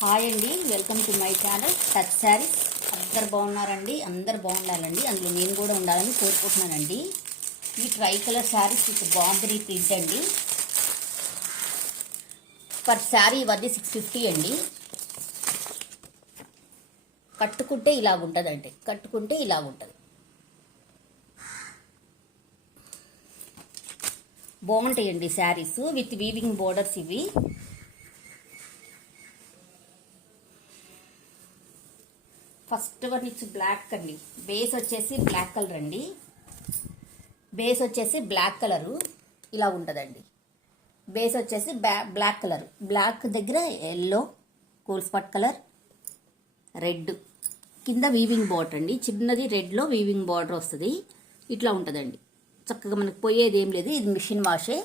Hi అండి, welcome to my channel touch saris. అందరు బాగున్నారండి, అందరు బాగుండాలండి, అందులో నేను కూడా ఉండాలని కోరుకుంటున్నానండి. ఈ ట్రై కలర్ శారీస్ విత్ బాంబరీ ప్రింట్ అండి. పర్ శారీ ఇవన్నీ 650 అండి. కట్టుకుంటే ఇలాగుంటుందండి, కట్టుకుంటే ఇలాగుంటుంది. బాగుంటాయండి శారీస్ విత్ వీవింగ్ బోర్డర్స్. ఇవి ఫస్ట్ వన్ ఇచ్చి బ్లాక్ అండి. బేస్ వచ్చేసి బ్లాక్ కలర్ అండి. బేస్ వచ్చేసి బ్లాక్ కలరు ఇలా ఉంటుందండి. బేస్ వచ్చేసి బ్లాక్ కలర్, బ్లాక్ దగ్గర yellow, cool spot colour, red, కింద వీవింగ్ బార్డర్ అండి. చిన్నది రెడ్లో వీవింగ్ బార్డర్ వస్తుంది. ఇట్లా ఉంటుందండి. చక్కగా మనకు పోయేది ఏం లేదు. ఇది మిషన్ వాషే.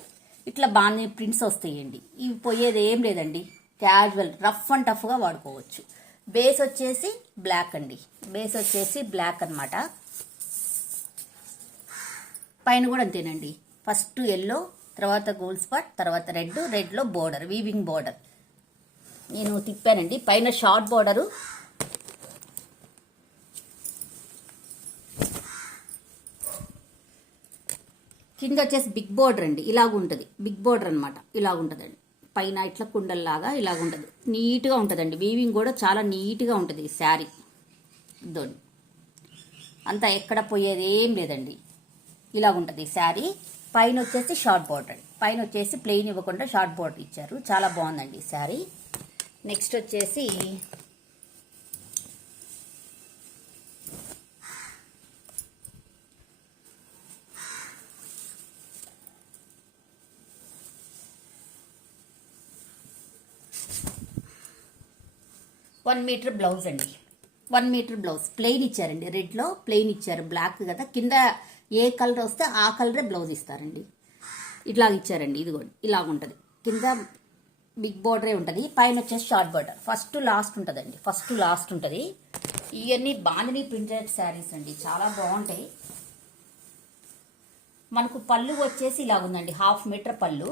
ఇట్లా బాగానే ప్రింట్స్ వస్తాయండి. ఇవి పోయేది ఏం లేదండి. క్యాజువల్ రఫ్ అండ్ టఫ్గా వాడుకోవచ్చు. బేస్ వచ్చేసి బ్లాక్ అండి. బేస్ వచ్చేసి బ్లాక్ అనమాట. పైన కూడా అంతేనండి. ఫస్ట్ ఎల్లో, తర్వాత గోల్డ్ స్పాట్, తర్వాత రెడ్, రెడ్లో బోర్డర్, వీవింగ్ బోర్డర్ నేను తిప్పానండి. పైన షార్ట్ బోర్డరు, కింద వచ్చేసి బిగ్ బోర్డర్ అండి. ఇలాగుంటుంది, బిగ్ బోర్డర్ అనమాట. ఇలాగుంటుందండి. పైన ఇట్లా కుండల్లాగా ఇలాగుంటుంది. నీట్గా ఉంటుందండి. వీవింగ్ కూడా చాలా నీట్గా ఉంటుంది ఈ శారీ. దొడ్డు అంతా ఎక్కడ పోయేది ఏం లేదండి. ఇలాగుంటుంది ఈ శారీ. పైన వచ్చేసి షార్ట్ బోర్డర్ అండి. పైన వచ్చేసి ప్లెయిన్ ఇవ్వకుండా షార్ట్ బోర్డర్ ఇచ్చారు. చాలా బాగుందండి ఈ శారీ. నెక్స్ట్ వచ్చేసి వన్ మీటర్ బ్లౌజ్ అండి. 1 మీటర్ బ్లౌజ్ ప్లెయిన్ ఇచ్చారండి. రెడ్లో ప్లెయిన్ ఇచ్చారు. బ్లాక్ కదా, కింద ఏ కలర్ వస్తే ఆ కలరే బ్లౌజ్ ఇస్తారండి. ఇట్లా ఇచ్చారండి. ఇది కూడా ఇలాగుంటుంది. కింద బిగ్ బోర్డరే ఉంటుంది. పైన వచ్చేసి షార్ట్ బోర్డర్. ఫస్ట్ లాస్ట్ ఉంటుందండి. ఫస్ట్ లాస్ట్ ఉంటుంది. ఇవన్నీ బాందిని ప్రింటెడ్ శారీస్ అండి. చాలా బాగుంటాయి. మనకు పళ్ళు వచ్చేసి ఇలాగుందండి. 1/2 మీటర్ పళ్ళు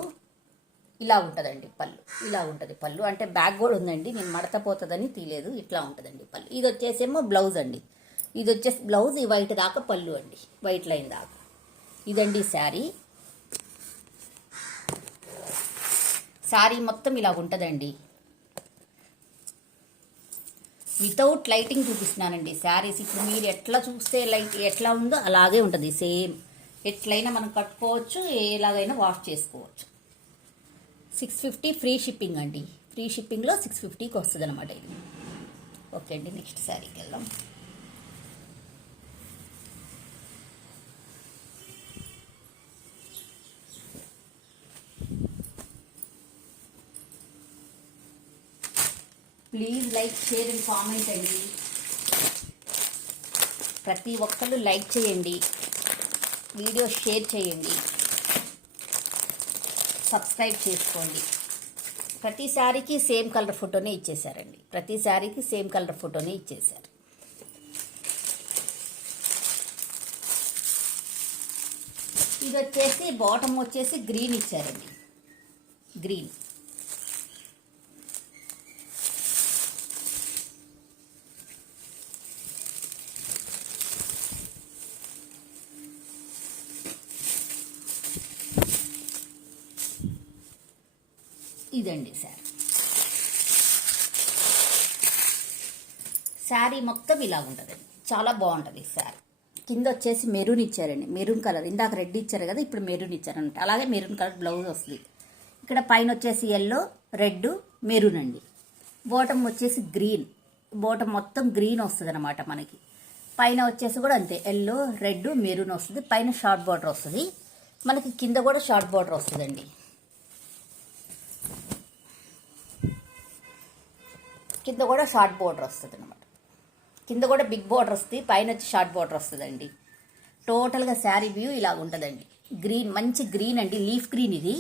ఇలా ఉంటుందండి. పళ్ళు ఇలా ఉంటుంది. పళ్ళు అంటే బ్యాక్ కూడా ఉందండి. నేను మడత పోతుందని తీయలేదు. ఇట్లా ఉంటుందండి పళ్ళు. ఇది వచ్చేసేమో బ్లౌజ్ అండి. ఇది వచ్చేసి బ్లౌజ్. ఈ వైట్ దాకా పళ్ళు అండి. వైట్ లైన్ దాకా ఇదండి శారీ. శారీ మొత్తం ఇలా ఉంటుందండి. వితౌట్ లైటింగ్ చూపిస్తున్నానండి శారీస్. ఇప్పుడు మీరు ఎట్లా చూస్తే లైట్ ఎట్లా ఉందో అలాగే ఉంటుంది. సేమ్ ఎట్లయినా మనం కట్టుకోవచ్చు, ఎలాగైనా వాష్ చేసుకోవచ్చు. 650 ఫ్రీ షిప్పింగ్ అండి. ఫ్రీ షిప్పింగ్లో 650కి వస్తుంది అనమాట ఇది. ఓకే అండి, నెక్స్ట్ శారీకి వెళ్దాం. Please like, share and comment అండి. ప్రతి ఒక్కళ్ళు లైక్ చేయండి, వీడియో షేర్ చేయండి, సబ్స్క్రైబ్ చేసుకోండి. ప్రతి శారీకి సేమ్ కలర్ ఫోటోనే ఇచ్చేసారండి. ప్రతి శారీకి సేమ్ కలర్ ఫోటోనే ఇచ్చేసారు. ఇది వచ్చేసి బాటమ్ వచ్చేసి గ్రీన్ ఇచ్చారండి. గ్రీన్ ఇదండి శారీ. శారీ మొత్తం ఇలా ఉంటుందండి. చాలా బాగుంటుంది శారీ. కింద వచ్చేసి మెరూన్ ఇచ్చారండి. Maroon colour. ఇందాక రెడ్ ఇచ్చారు కదా, ఇప్పుడు మెరూన్ ఇచ్చారనమాట. అలాగే మెరూన్ కలర్ బ్లౌజ్ వస్తుంది. ఇక్కడ పైన వచ్చేసి ఎల్లో, రెడ్, మెరూన్ అండి. బాటమ్ వచ్చేసి గ్రీన్. బాటమ్ మొత్తం గ్రీన్ వస్తుంది అనమాట మనకి. పైన వచ్చేసి కూడా అంతే, ఎల్లో, రెడ్, మెరూన్ వస్తుంది. పైన షార్ట్ బార్డర్ వస్తుంది. మనకి కింద కూడా షార్ట్ బార్డర్ వస్తుందండి. కింద కూడా షార్ట్ బోర్డర్ వస్తుంది అనమాట. కింద కూడా బిగ్ బోర్డర్ వస్తుంది. పైన వచ్చి షార్ట్ బోర్డర్ వస్తుందండి. టోటల్గా శారీ వ్యూ ఇలా ఉంటుందండి. గ్రీన్, మంచి గ్రీన్ అండి. Leaf green. ఇది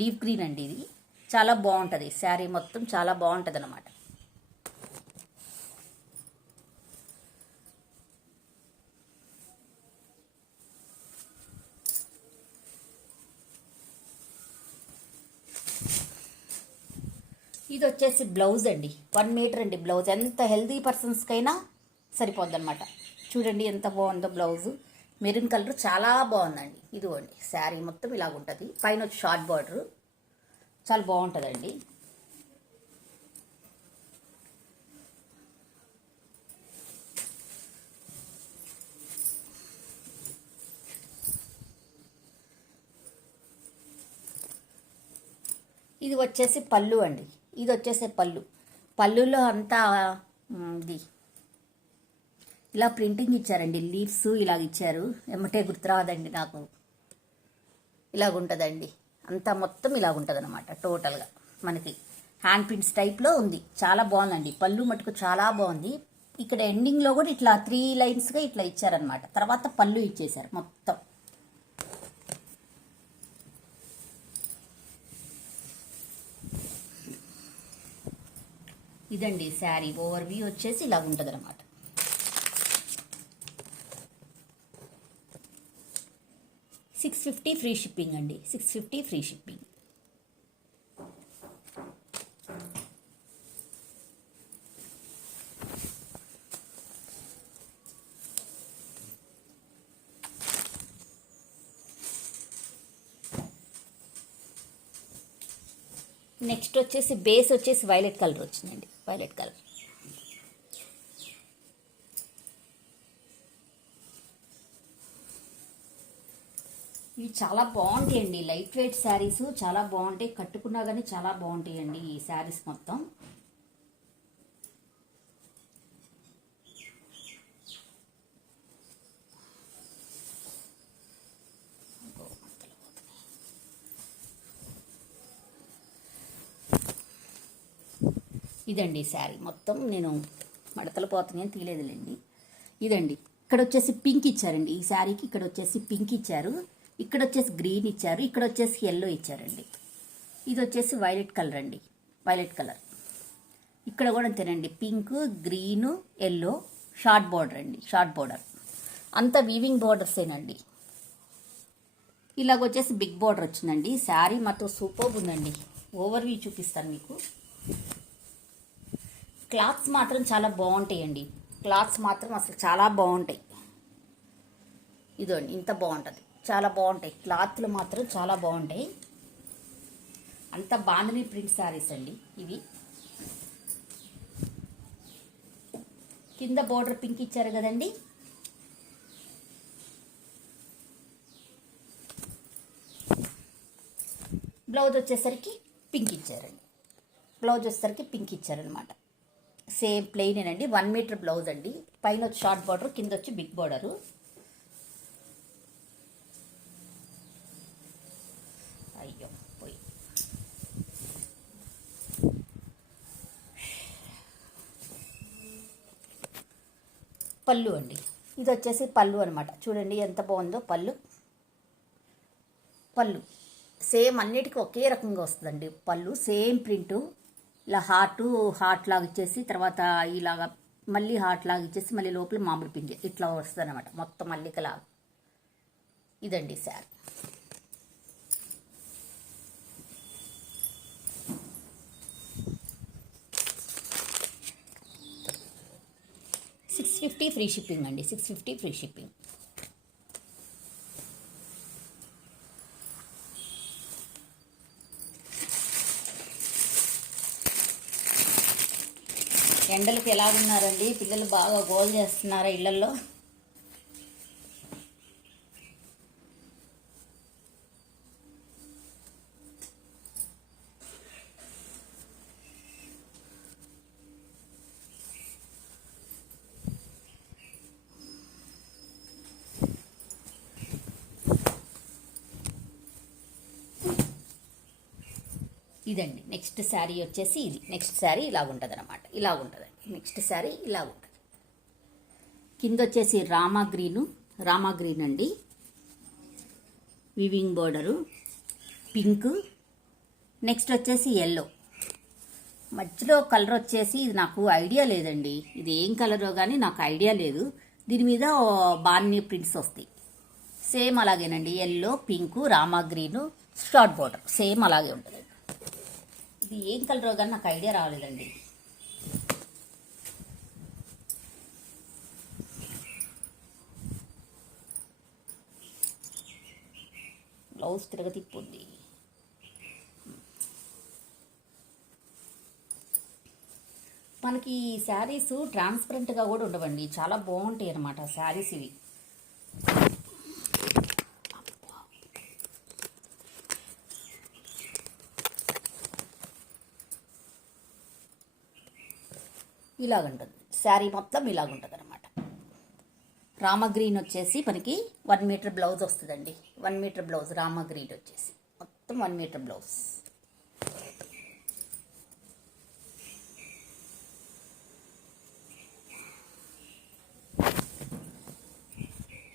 లీఫ్ గ్రీన్ అండి. ఇది చాలా బాగుంటుంది. శారీ మొత్తం చాలా బాగుంటుంది అనమాట. ఇది వచ్చేసి బ్లౌజ్ అండి, 1 మీటర్ అండి బ్లౌజ్. ఎంత హెల్దీ పర్సన్స్కైనా సరిపోద్ది అనమాట. చూడండి ఎంత బాగుందో బ్లౌజు, మెరూన్ కలర్ చాలా బాగుందండి. ఇదిగోండి శారీ మొత్తం ఇలాగ ఉంటుంది, పైన వచ్చి షార్ట్ బార్డరు, చాలా బాగుంటుందండి. ఇది వచ్చేసి పళ్ళు అండి, ఇది వచ్చేసి పళ్ళులో అంతా ఇది ఇలా ప్రింటింగ్ ఇచ్చారండి, లీవ్స్ ఇలాగ ఇచ్చారు. ఎమ్మటే గుర్తురాదండి నాకు. ఇలాగుంటుందండి, అంతా మొత్తం ఇలాగుంటుంది అనమాట. టోటల్గా మనకి హ్యాండ్ ప్రింట్స్ టైప్లో ఉంది. చాలా బాగుందండి పళ్ళు మటుకు, చాలా బాగుంది. ఇక్కడ ఎండింగ్లో కూడా ఇట్లా 3 లైన్స్గా ఇట్లా ఇచ్చారనమాట. తర్వాత పళ్ళు ఇచ్చేసారు మొత్తం. ఇదండి శారీ ఓవర్ వ్యూ వచ్చేసి ఇలా ఉంటుంది అనమాట. $650 ఫ్రీ షిప్పింగ్ అండి, $650 ఫ్రీ షిప్పింగ్. నెక్స్ట్ వచ్చేసి బేస్ వచ్చేసి వైలెట్ కలర్ వచ్చిందండి, వైలెట్ కలర్. ఇవి చాలా బాగుంటాయండి, లైట్ వెయిట్ శారీస్ చాలా బాగుంటాయి. కట్టుకున్నా కానీ చాలా బాగుంటాయండి ఈ శారీస్ మొత్తం. ఇదండి శారీ మొత్తం. నేను మడతలు పోతున్నాయని తీయలేదులేండి. ఇదండి, ఇక్కడ వచ్చేసి పింక్ ఇచ్చారండి ఈ శారీకి. ఇక్కడ వచ్చేసి పింక్ ఇచ్చారు, ఇక్కడ వచ్చేసి గ్రీన్ ఇచ్చారు, ఇక్కడ వచ్చేసి ఎల్లో ఇచ్చారండి. ఇది వచ్చేసి వైలెట్ కలర్ అండి, వైలెట్ కలర్. ఇక్కడ కూడా అంతేనండి, pink, green, yellow, short border అండి, షార్ట్ బార్డర్. అంతా వీవింగ్ బార్డర్సేనండి. ఇలాగొచ్చేసి బిగ్ బార్డర్ వచ్చిందండి. శారీ మాత్రం సూపర్ ఉందండి. ఓవర్ వ్యూ చూపిస్తాను మీకు. క్లాత్స్ మాత్రం చాలా బాగుంటాయండి, క్లాత్స్ మాత్రం అసలు చాలా బాగుంటాయి. ఇదండి ఇంత బాగుంటుంది, చాలా బాగుంటాయి క్లాత్లు మాత్రం చాలా బాగుంటాయి. అంత బాంధనీ ప్రింట్ శారీస్ అండి ఇవి. కింద బోర్డర్ పింక్ ఇచ్చారు కదండి, బ్లౌజ్ వచ్చేసరికి పింక్ ఇచ్చారండి. బ్లౌజ్ వచ్చేసరికి పింక్ ఇచ్చారనమాట. సేమ్ ప్లెయినేనండి, 1 మీటర్ బ్లౌజ్ అండి. పైన వచ్చి షార్ట్ బార్డర్, కింద వచ్చి బిగ్ బార్డరు. అయ్యో పోయి. పళ్ళు అండి, ఇది వచ్చేసి పళ్ళు అనమాట. చూడండి ఎంత బాగుందో పళ్ళు. పళ్ళు సేమ్ అన్నిటికీ ఒకే రకంగా వస్తుందండి పళ్ళు, సేమ్ ప్రింటు. ఇలా హార్ట్ లాగా ఇచ్చేసి, తర్వాత ఇలాగా మళ్ళీ హార్ట్ లాగా ఇచ్చేసి, మళ్ళీ లోపల మామిడి పిండి ఇట్లా వస్తుంది అనమాట, మొత్తం మల్లికలాగా. ఇదండి శారీ. $650 ఫ్రీ షిప్పింగ్ అండి, $650 ఫ్రీ షిప్పింగ్. ఎండలకు ఎలా ఉన్నారండి పిల్లలు? బాగా గోల్ చేస్తున్నారా ఇళ్లలో? ఇదండి నెక్స్ట్ శారీ వచ్చేసి ఇది. నెక్స్ట్ శారీ ఇలాగుంటుంది అనమాట, ఇలాగుంటుందండి నెక్స్ట్ శారీ ఇలాగుంటుంది. కింద వచ్చేసి రామా గ్రీన్ అండి, వివింగ్ బోర్డరు, పింక్. నెక్స్ట్ వచ్చేసి ఎల్లో. మధ్యలో కలర్ వచ్చేసి ఇది నాకు ఐడియా లేదండి, ఇది ఏం కలరో కానీ నాకు ఐడియా లేదు. దీని మీద బాన్ని ప్రింట్స్ వస్తాయి. సేమ్ అలాగేనండి, yellow, pink, Rama green, short border same అలాగే ఉంటుంది. ఇది ఏం కలరో కానీ నాకు ఐడియా రాలేదండి. బ్లౌజ్ తిరగతిప్పుంది. మనకి ఈ శారీస్ ట్రాన్స్పరెంట్గా కూడా ఉండవండి, చాలా బాగుంటాయి అన్నమాట శారీస్ ఇవి. ఇలాగుంటుంది శారీ మొత్తం, ఇలాగుంటుంది అనమాట. రామ గ్రీన్ వచ్చేసి మనకి 1 మీటర్ బ్లౌజ్ వస్తుందండి. 1 మీటర్ బ్లౌజ్ రామ గ్రీన్ వచ్చేసి మొత్తం 1 మీటర్ బ్లౌజ్.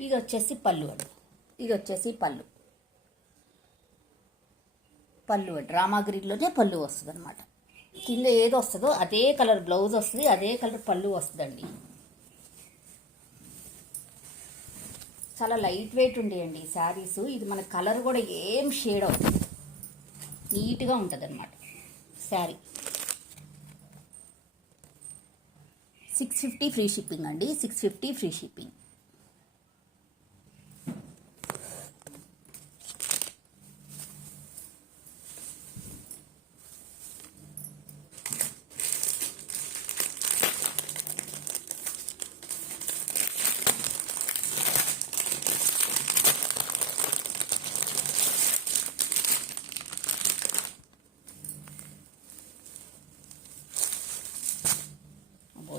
ఇది వచ్చేసి పళ్ళు అండి. ఇది వచ్చేసి పళ్ళు అండి. రామా గ్రీన్లోనే పళ్ళు వస్తుంది అనమాట. కింద ఏది వస్తుందో అదే కలర్ బ్లౌజ్ వస్తుంది, అదే కలర్ పళ్ళు వస్తుందండి. చాలా లైట్ వెయిట్ ఉండేయండి శారీస్. ఇది మన కలర్ కూడా ఏం షేడ్ అవుతుంది, నీట్గా ఉంటుంది అనమాట శారీ. 650 ఫ్రీ షిప్పింగ్ అండి. 650 ఫ్రీ షిప్పింగ్.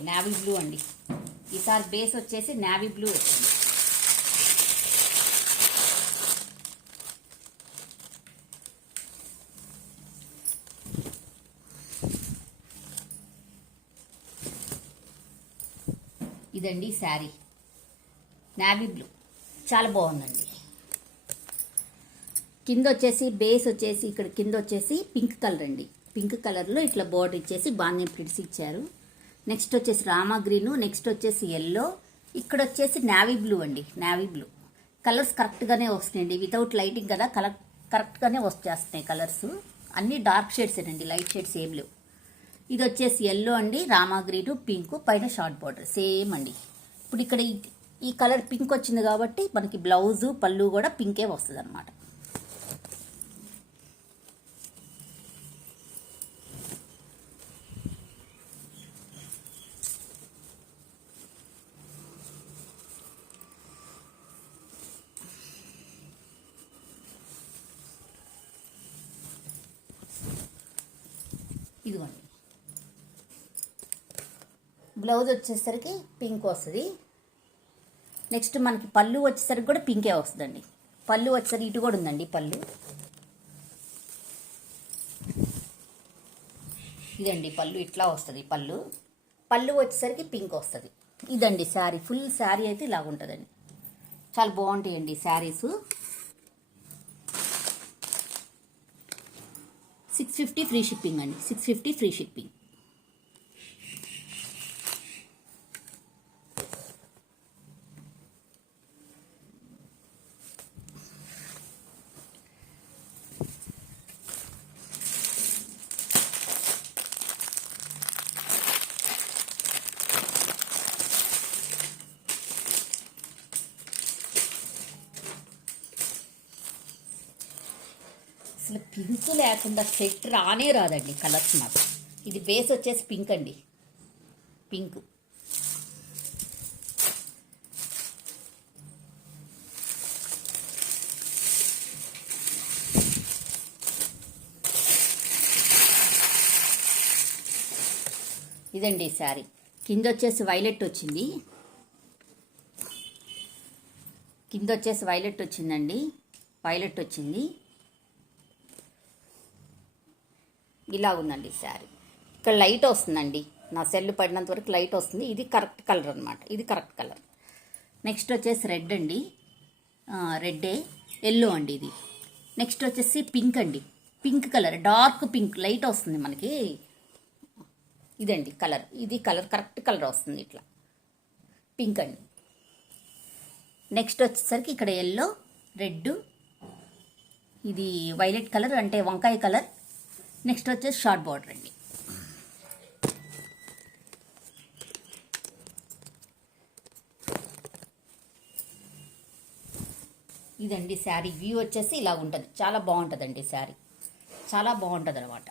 నావీ బ్లూ అండి. ఈసారి బేస్ వచ్చేసి నావీ బ్లూ వచ్చింది. ఇదండి శారీ నావీ బ్లూ, చాలా బాగుందండి. కింద వచ్చేసి బేస్ వచ్చేసి ఇక్కడ కింద వచ్చేసి పింక్ కలర్ అండి. పింక్ కలర్లో ఇట్లా బోర్డర్ ఇచ్చేసి బాగానే ప్రింట్స్ ఇచ్చారు. నెక్స్ట్ వచ్చేసి రామా గ్రీను, నెక్స్ట్ వచ్చేసి ఎల్లో, ఇక్కడ వచ్చేసి నావీ బ్లూ అండి. నావీ బ్లూ కలర్స్ కరెక్ట్గానే వస్తున్నాయండి, వితౌట్ లైటింగ్ కదా, కరెక్ట్గానే వచ్చేస్తున్నాయి కలర్స్. అన్నీ డార్క్ షేడ్స్ అండి, లైట్ షేడ్స్ ఏం లేవు. ఇది వచ్చేసి ఎల్లో అండి, రామా గ్రీను, పింక్, పైన షార్ట్ బార్డర్ సేమ్ అండి. ఇప్పుడు ఇక్కడ ఈ కలర్ పింక్ వచ్చింది కాబట్టి మనకి బ్లౌజు పళ్ళు కూడా పింకే వస్తుంది అనమాట. ఇదిగోండి బ్లౌజ్ వచ్చేసరికి పింక్ వస్తుంది. నెక్స్ట్ మనకి పళ్ళు వచ్చేసరికి కూడా పింకే వస్తుందండి. పళ్ళు వచ్చేసరికి ఇటు కూడా ఉందండి పళ్ళు. ఇదండి పళ్ళు, ఇట్లా వస్తుంది పళ్ళు వచ్చేసరికి పింక్ వస్తుంది. ఇదండి శారీ, ఫుల్ శారీ అయితే ఇలాగ ఉంటుందండి. చాలా బాగుంటాయండి శారీస్. 650 ఫ్రీ షిప్పింగ్ అండి. 650 ఫ్రీ షిప్పింగ్. అసలు పింక్ లేకుండా సెట్ రానే రాదండి కలర్స్ నాకు. ఇది బేస్ వచ్చేసి పింక్ అండి, పింక్. ఇదండి శారీ. కింద వచ్చేసి వైలెట్ వచ్చింది, వచ్చిందండి, వైలెట్ వచ్చింది. ఇలా ఉందండి శారీ. ఇక్కడ లైట్ వస్తుందండి, నా సెల్ పడినంత వరకు లైట్ వస్తుంది. ఇది కరెక్ట్ కలర్ అనమాట, ఇది కరెక్ట్ కలర్. నెక్స్ట్ వచ్చేసి రెడ్ అండి, రెడ్డే, ఎల్లో అండి ఇది. నెక్స్ట్ వచ్చేసి పింక్ అండి, pink colour, dark pink, light వస్తుంది మనకి. ఇదండి కలర్, ఇది కలర్ కరెక్ట్ కలర్ వస్తుంది, ఇట్లా పింక్ అండి. నెక్స్ట్ వచ్చేసరికి ఇక్కడ ఎల్లో, రెడ్, ఇది వైలెట్ కలర్ అంటే వంకాయ కలర్. నెక్స్ట్ వచ్చేసి షార్ట్ బార్డర్ అండి. ఇదండి శారీ వ్యూ వచ్చేసి ఇలా ఉంటుంది. చాలా బాగుంటుందండి శారీ, చాలా బాగుంటుంది అనమాట.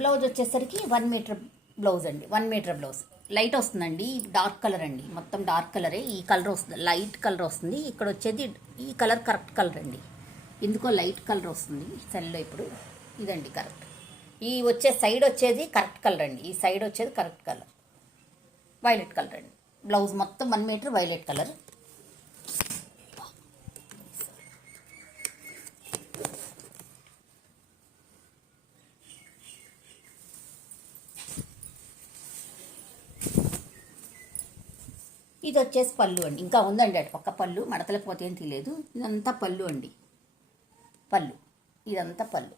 బ్లౌజ్ వచ్చేసరికి 1 మీటర్ బ్లౌజ్ అండి. 1 మీటర్ బ్లౌజ్ లైట్ వస్తుందండి. డార్క్ కలర్ అండి, మొత్తం డార్క్ కలరే. ఈ కలర్ వస్తుంది, లైట్ కలర్ వస్తుంది. ఇక్కడ వచ్చేది ఈ కలర్ కరెక్ట్ కలర్ అండి. ఎందుకో లైట్ కలర్ వస్తుంది సెల్లో ఇప్పుడు. ఇదండి కరెక్ట్. ఈ వచ్చే సైడ్ వచ్చేది కరెక్ట్ కలర్ అండి. ఈ సైడ్ వచ్చేది కరెక్ట్ కలర్, వైలెట్ కలర్ అండి. బ్లౌజ్ మొత్తం 1 మీటర్ వైలెట్ కలర్. ఇది వచ్చేసి పళ్ళు అండి. ఇంకా ఉందండి అటు పక్క పళ్ళు, మడతలకు పోతే ఏం తెలియదు. ఇదంతా పళ్ళు అండి, పళ్ళు. ఇదంతా పళ్ళు.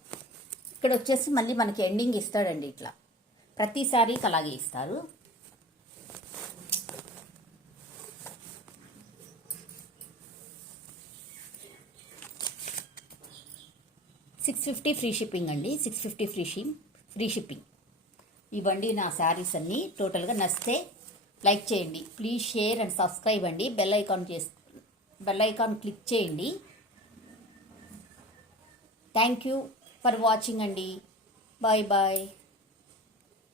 ఇక్కడ వచ్చేసి మళ్ళీ మనకి ఎండింగ్ ఇస్తాడండి. ఇట్లా ప్రతి శారీకి అలాగే ఇస్తారు. $650 ఫ్రీ షిప్పింగ్ అండి. 650 ఫ్రీ షిప్పింగ్. ఇవ్వండి నా శారీస్ అన్నీ. టోటల్గా నచ్చితే లైక్ చేయండి, ప్లీజ్ షేర్ అండ్ సబ్స్క్రైబ్ అండి. బెల్ ఐకాన్ క్లిక్ చేయండి. థ్యాంక్ యూ ఫర్ వాచింగ్ అండి. Bye bye.